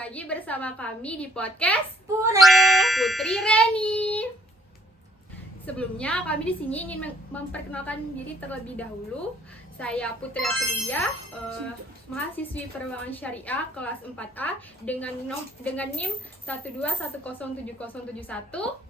lagi bersama kami di podcast Putri Reni. Sebelumnya kami di sini ingin memperkenalkan diri terlebih dahulu. Saya Putri Aprilia, mahasiswi Perbankan Syariah kelas 4A dengan NIM 121077071.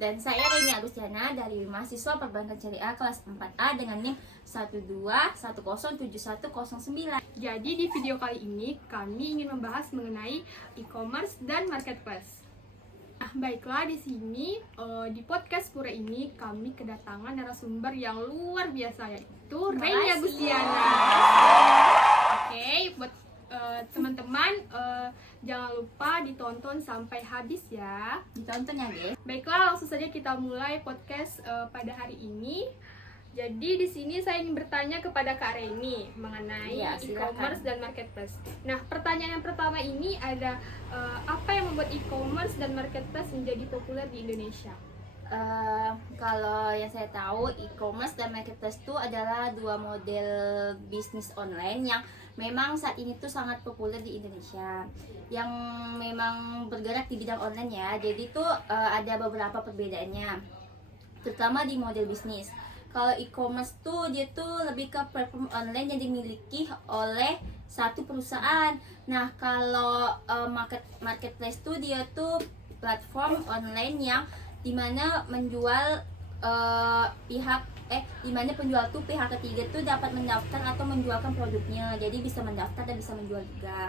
dan saya Reni Agustiana dari mahasiswa Perbankan Syariah kelas 4A dengan NIM 121077109. Jadi di video kali ini kami ingin membahas mengenai e-commerce dan marketplace. Nah, baiklah, di sini di podcast Pura ini kami kedatangan narasumber yang luar biasa, yaitu Reni Agustiana. Oke, buat teman-teman jangan lupa ditonton sampai habis ya. Ditonton ya guys. Baiklah, langsung saja kita mulai podcast pada hari ini. Jadi di sini saya ingin bertanya kepada Kak Reni mengenai Ya, e-commerce dan marketplace. Nah, pertanyaan yang pertama ini ada apa yang membuat e-commerce dan marketplace menjadi populer di Indonesia? Kalau yang saya tahu, e-commerce dan marketplace itu adalah dua model bisnis online yang memang saat ini tuh sangat populer di Indonesia, yang memang bergerak di bidang online ya. Jadi tuh ada beberapa perbedaannya, terutama di model bisnis. Kalau e-commerce tuh dia tuh lebih ke platform online yang dimiliki oleh satu perusahaan. Nah, kalau marketplace tuh dia tuh platform online yang dimana menjual dimana penjual tuh pihak ketiga tuh dapat mendaftar atau menjualkan produknya, jadi bisa mendaftar dan bisa menjual juga.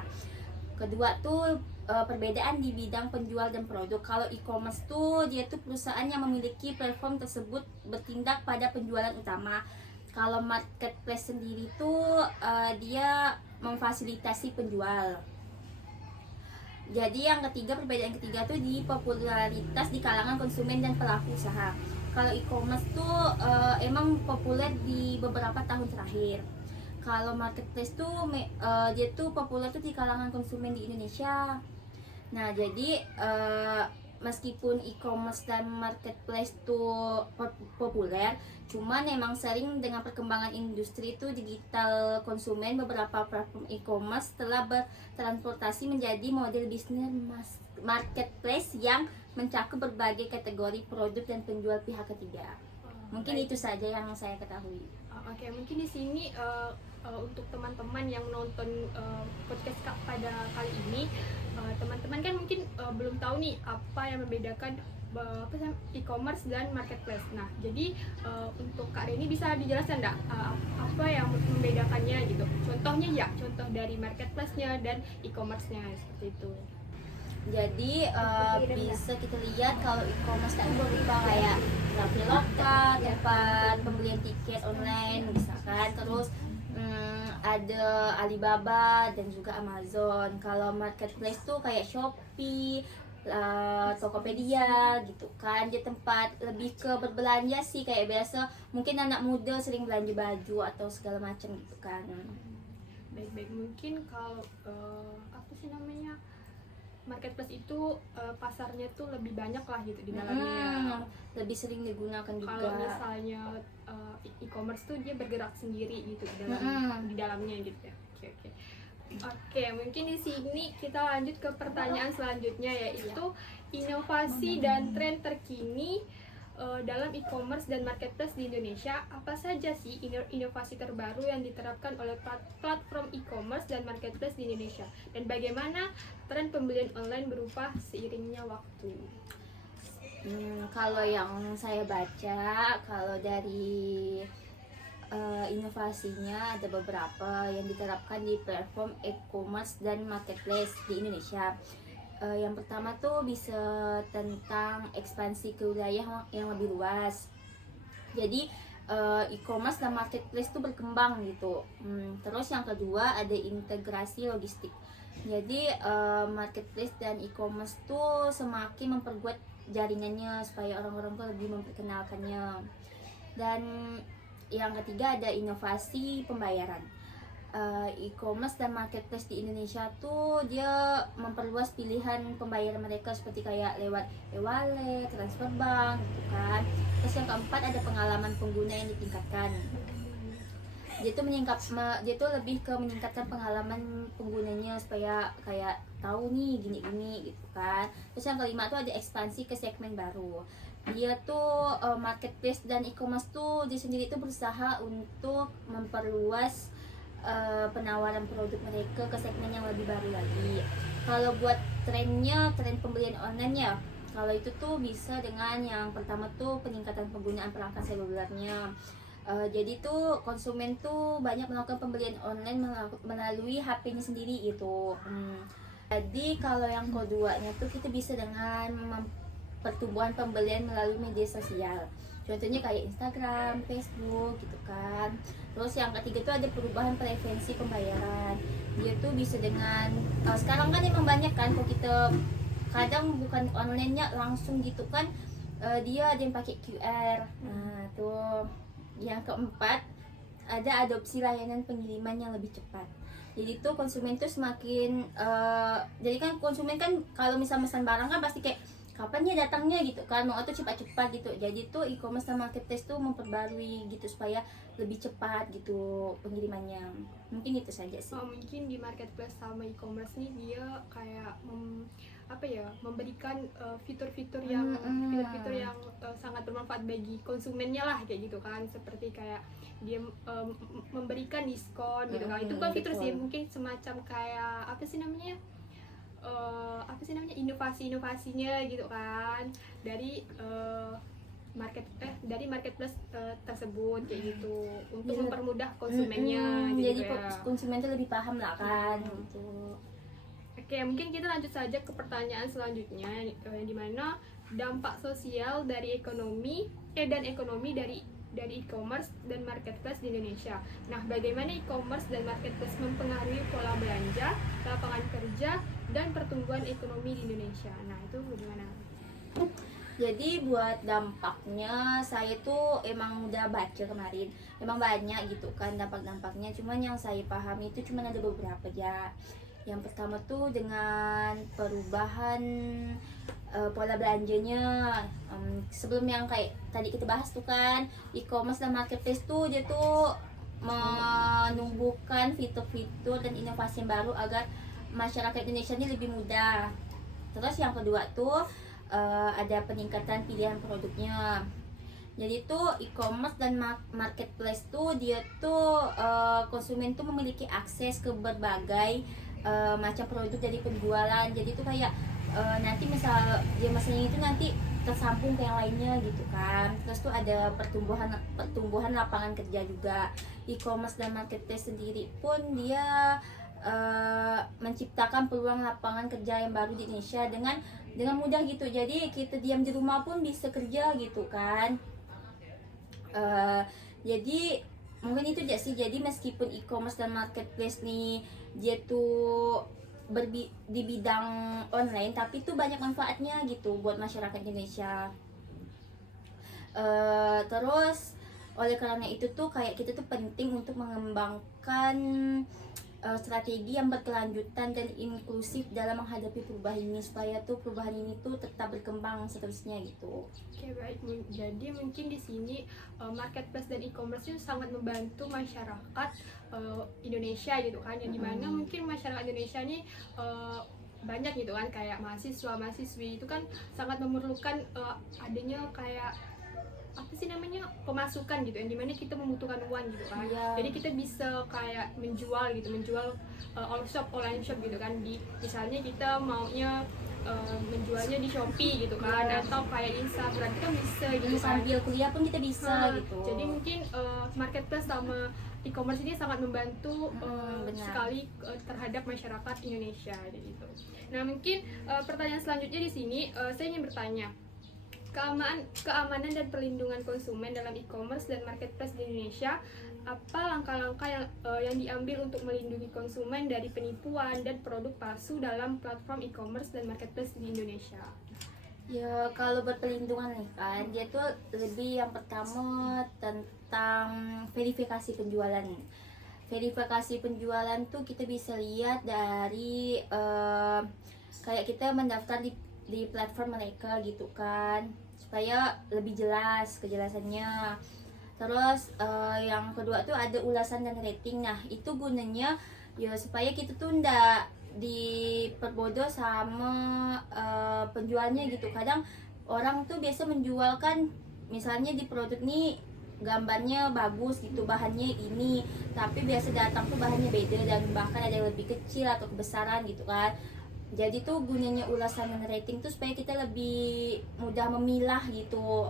Kedua tuh perbedaan di bidang penjual dan produk. Kalau e-commerce tuh dia tuh perusahaan yang memiliki platform tersebut bertindak pada penjualan utama. Kalau marketplace sendiri tuh dia memfasilitasi penjual. Jadi perbedaan ketiga tuh di popularitas di kalangan konsumen dan pelaku usaha. Kalau e-commerce tuh emang populer di beberapa tahun terakhir. Kalau marketplace tuh dia tuh populer tuh di kalangan konsumen di Indonesia. Nah, jadi meskipun e-commerce dan marketplace tuh populer, cuman emang sering dengan perkembangan industri itu digital konsumen, beberapa platform e-commerce telah bertransportasi menjadi model bisnis marketplace yang mencakup berbagai kategori produk dan penjual pihak ketiga. Mungkin itu saja yang saya ketahui. Oke, mungkin di sini untuk teman-teman yang menonton podcast Kak pada kali ini, teman-teman kan mungkin belum tahu nih apa yang membedakan e-commerce dan marketplace. Nah, jadi untuk Kak Reni bisa dijelaskan enggak apa yang membedakannya gitu? Contohnya ya, contoh dari marketplace-nya dan e-commerce-nya seperti itu. Jadi bisa kita lihat kalau e-commerce kan berupa kayak Traveloka, tempat pembelian tiket online misalkan, terus ada Alibaba dan juga Amazon. Kalau marketplace tuh kayak Shopee, Tokopedia gitu kan. Dia tempat lebih ke berbelanja sih, kayak biasa mungkin anak muda sering belanja baju atau segala macam gitu kan. Baik-baik, mungkin kalau apa sih namanya, marketplace itu pasarnya tuh lebih banyak lah gitu di dalamnya. Lebih sering digunakan juga. Kalau misalnya e-commerce tuh dia bergerak sendiri gitu di dalamnya gitu ya. Oke, mungkin di sini kita lanjut ke pertanyaan selanjutnya, yaitu inovasi dan tren terkini dalam e-commerce dan marketplace di Indonesia. Apa saja sih inovasi terbaru yang diterapkan oleh platform e-commerce dan marketplace di Indonesia, dan bagaimana tren pembelian online berubah seiringnya waktu? Kalau yang saya baca, kalau dari inovasinya ada beberapa yang diterapkan di platform e-commerce dan marketplace di Indonesia. Yang pertama tuh bisa tentang ekspansi ke wilayah yang lebih luas. Jadi e-commerce dan marketplace tuh berkembang gitu. Terus yang kedua ada integrasi logistik. Jadi marketplace dan e-commerce tuh semakin memperkuat jaringannya supaya orang-orang tuh lebih memperkenalkannya. Dan yang ketiga ada inovasi pembayaran. E-commerce dan marketplace di Indonesia tuh dia memperluas pilihan pembayaran mereka seperti kayak lewat e-wallet, transfer bank gitu kan. Terus yang keempat ada pengalaman pengguna yang ditingkatkan. Dia tuh lebih ke meningkatkan pengalaman penggunanya supaya kayak tahu nih gini-gini gitu kan. Terus yang kelima tuh ada ekspansi ke segmen baru. Dia tuh marketplace dan e-commerce tuh dia sendiri tuh berusaha untuk memperluas penawaran produk mereka ke segmen yang lebih baru lagi. Kalau buat tren pembelian online ya, kalau itu tuh bisa dengan yang pertama tuh peningkatan penggunaan perangkat selulernya. Jadi tuh konsumen tuh banyak melakukan pembelian online melalui HP-nya sendiri itu. Jadi kalau yang keduanya tuh kita bisa dengan pertumbuhan pembelian melalui media sosial. Contohnya kayak Instagram, Facebook gitu kan. Terus yang ketiga tuh ada perubahan preferensi pembayaran. Dia tuh bisa dengan sekarang kan emang banyak kan kalau kita kadang bukan online-nya langsung gitu kan, dia ada yang pakai QR. Nah tuh yang keempat ada adopsi layanan pengiriman yang lebih cepat. Jadi tuh konsumen tuh semakin jadi kan konsumen kan kalau misal pesan barang kan pasti kayak kapan ya datangnya gitu kan, mau tuh cepat-cepat gitu. Jadi tuh e-commerce sama marketplace tuh memperbarui gitu supaya lebih cepat gitu pengirimannya. Mungkin itu saja sih. Mungkin di marketplace sama e-commerce nih dia kayak apa ya, memberikan fitur-fitur yang sangat bermanfaat bagi konsumennya lah kayak gitu kan, seperti kayak dia memberikan diskon gitu kan. Itu bukan fitur sih, mungkin semacam kayak apa sih namanya, inovasi-inovasinya gitu kan dari dari marketplace tersebut kayak gitu, untuk mempermudah konsumennya jadi gitu ya. konsumen tuh lebih paham lah kan gitu. Oke, mungkin kita lanjut saja ke pertanyaan selanjutnya, yang dimana dampak sosial dari ekonomi dari e-commerce dan marketplace di Indonesia. Nah, bagaimana e-commerce dan marketplace mempengaruhi pola belanja, lapangan kerja, dan pertumbuhan ekonomi di Indonesia? Nah, itu bagaimana? Jadi buat dampaknya saya tuh emang udah baca kemarin, emang banyak gitu kan dampak-dampaknya. Cuman yang saya pahami itu cuman ada beberapa ya. Yang pertama tuh dengan perubahan pola belanjanya. Sebelum yang kayak tadi kita bahas tuh kan, e-commerce dan marketplace tuh dia tuh menumbuhkan fitur-fitur dan inovasi yang baru agar masyarakat Indonesia ini lebih mudah. Terus yang kedua tuh ada peningkatan pilihan produknya. Jadi tuh e-commerce dan marketplace tuh dia tuh konsumen tuh memiliki akses ke berbagai macam produk dari penjualan. Jadi tuh kayak nanti misal dia mesennya itu nanti tersambung ke yang lainnya gitu kan. Terus tuh ada pertumbuhan lapangan kerja juga. E-commerce dan marketplace sendiri pun dia menciptakan peluang lapangan kerja yang baru di Indonesia dengan mudah gitu. Jadi kita diam di rumah pun bisa kerja gitu kan. Jadi mungkin itu aja sih. Jadi meskipun e-commerce dan marketplace nih dia tuh di bidang online, tapi tuh banyak manfaatnya gitu buat masyarakat Indonesia. Terus oleh karena itu tuh kayak kita tuh penting untuk mengembangkan strategi yang berkelanjutan dan inklusif dalam menghadapi perubahan ini, supaya tuh perubahan ini tuh tetap berkembang seterusnya gitu. Oke, baik. Jadi mungkin di sini marketplace dan e-commerce itu sangat membantu masyarakat Indonesia gitu kan, yang dimana mungkin masyarakat Indonesia ini banyak gitu kan, kayak mahasiswa-mahasiswi itu kan sangat memerlukan adanya kayak apa sih namanya, pemasukan gitu, yang dimana kita membutuhkan uang gitu kan. Jadi kita bisa kayak menjual online shop gitu kan, di misalnya kita maunya menjualnya di Shopee gitu kan, atau kayak di Instagram kita bisa gitu kan. Sambil kuliah pun kita bisa gitu. Jadi mungkin marketplace sama e-commerce ini sangat membantu sekali terhadap masyarakat Indonesia gitu. Nah, mungkin pertanyaan selanjutnya di sini saya ingin bertanya, keamanan dan perlindungan konsumen dalam e-commerce dan marketplace di Indonesia, apa langkah-langkah yang diambil untuk melindungi konsumen dari penipuan dan produk palsu dalam platform e-commerce dan marketplace di Indonesia? Ya kalau berperlindungan nih kan, dia tuh lebih yang pertama tentang verifikasi penjualan. Verifikasi penjualan tuh kita bisa lihat dari kayak kita mendaftar di platform mereka gitu kan, supaya lebih jelas kejelasannya. Terus yang kedua tuh ada ulasan dan rating. Nah itu gunanya ya supaya kita tuh ndak diperbodoh sama penjualnya gitu. Kadang orang tuh biasa menjualkan misalnya di produk nih gambarnya bagus gitu, bahannya ini, tapi biasa datang tuh bahannya beda dan bahkan ada yang lebih kecil atau kebesaran gitu kan. Jadi tuh gunanya ulasan dan rating tuh supaya kita lebih mudah memilah gitu,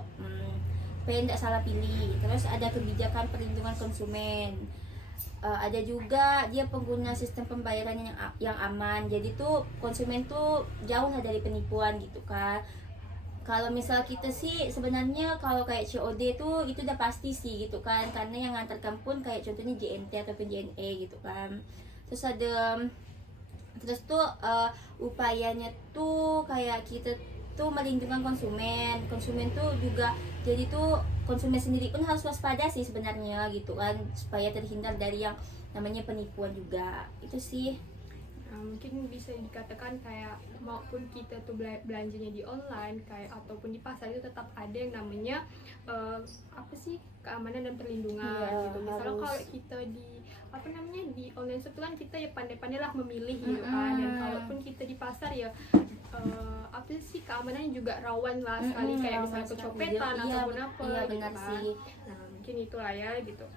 supaya tidak salah pilih. Terus ada kebijakan perlindungan konsumen. Ada juga dia pengguna sistem pembayaran yang aman. Jadi tuh konsumen tuh jauh lah dari penipuan gitu kan. Kalau misal kita sih sebenarnya kalau kayak COD tuh itu udah pasti sih gitu kan, karena yang ngantarkan pun kayak contohnya JNT ataupun JNE gitu kan. Terus tuh upayanya tuh kayak kita tuh melindungi konsumen tuh juga, jadi tuh konsumen sendiri pun harus waspada sih sebenarnya gitu kan, supaya terhindar dari yang namanya penipuan juga. Itu sih. Nah, mungkin bisa dikatakan kayak maupun kita tuh belanjanya di online kayak ataupun di pasar itu tetap ada yang namanya apa sih, keamanan dan perlindungan gitu. Misalnya kalau kita di apa namanya di online shop kan kita ya pandai-pandai lah memilih gitu kan, dan kalaupun kita di pasar ya apa sih, keamanannya juga rawan lah sekali, kayak misalnya kecopetan ataupun apa gitu benar kan. sih. Nah mungkin itulah ya gitu.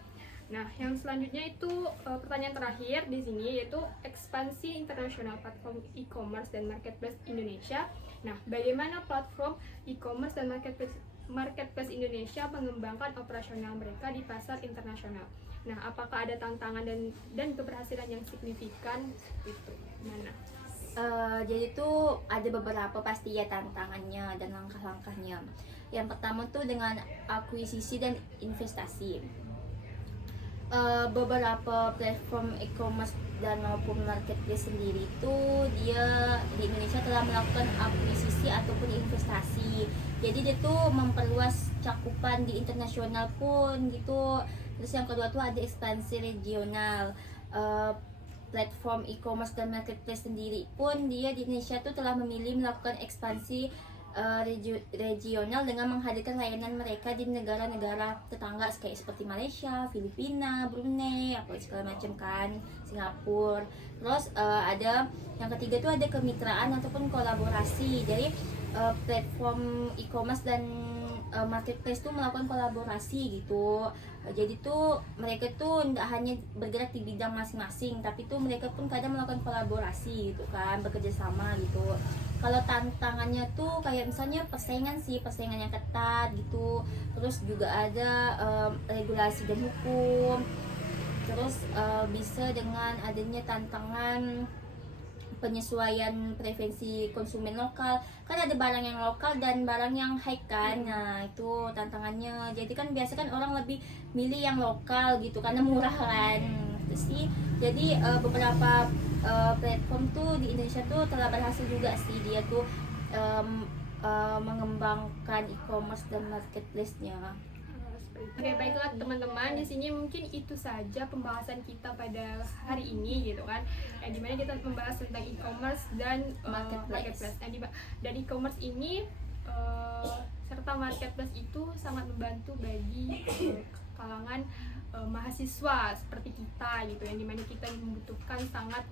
Nah, yang selanjutnya itu pertanyaan terakhir di sini, yaitu ekspansi internasional platform e-commerce dan marketplace Indonesia. Nah, bagaimana platform e-commerce dan marketplace Indonesia mengembangkan operasional mereka di pasar internasional? Nah, apakah ada tantangan dan keberhasilan yang signifikan? Itu mana? Jadi tuh ada beberapa pasti ya tantangannya dan langkah-langkahnya. Yang pertama tuh dengan akuisisi dan investasi. Beberapa platform e-commerce dan maupun marketplace sendiri itu dia di Indonesia telah melakukan akuisisi ataupun investasi. Jadi dia tuh memperluas cakupan di internasional pun gitu. Terus yang kedua tuh ada ekspansi regional. Platform e-commerce dan marketplace sendiri pun dia di Indonesia tuh telah memilih melakukan ekspansi regional dengan menghadirkan layanan mereka di negara-negara tetangga kayak seperti Malaysia, Filipina, Brunei, apa segala macam kan, Singapura. Terus ada yang ketiga tuh ada kemitraan ataupun kolaborasi. Jadi platform e-commerce dan marketplace tuh melakukan kolaborasi gitu. Jadi tuh mereka tuh tidak hanya bergerak di bidang masing-masing, tapi tuh mereka pun kadang melakukan kolaborasi gitu kan, bekerja sama gitu. Kalau tantangannya tuh kayak misalnya persaingan yang ketat gitu. Terus juga ada regulasi dan hukum. Terus bisa dengan adanya tantangan penyesuaian preferensi konsumen lokal, kan ada barang yang lokal dan barang yang high kan. Nah itu tantangannya. Jadi kan biasa kan orang lebih milih yang lokal gitu karena murah kan. Terus sih jadi beberapa platform tuh di Indonesia tuh telah berhasil juga sih dia tuh mengembangkan e-commerce dan marketplace-nya. Oke, baiklah teman-teman, di sini mungkin itu saja pembahasan kita pada hari ini gitu kan. Dimana kita membahas tentang e-commerce dan marketplace. Dan e-commerce ini serta marketplace itu sangat membantu bagi kalangan mahasiswa seperti kita gitu, yang dimana kita membutuhkan sangat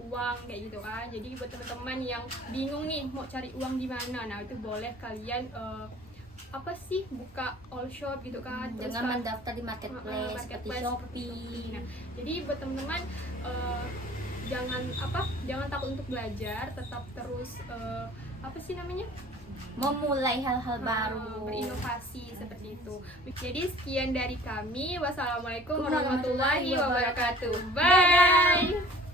uang kayak gitu kan. Jadi buat teman-teman yang bingung nih mau cari uang di mana, nah itu boleh kalian apa sih, buka all shop gitu kan, dengan mendaftar di marketplace seperti Shopee. Nah, jadi buat teman-teman jangan takut untuk belajar, tetap terus apa sih namanya, memulai hal-hal baru, berinovasi seperti itu. Jadi sekian dari kami. Wassalamualaikum warahmatullahi wabarakatuh. Bye.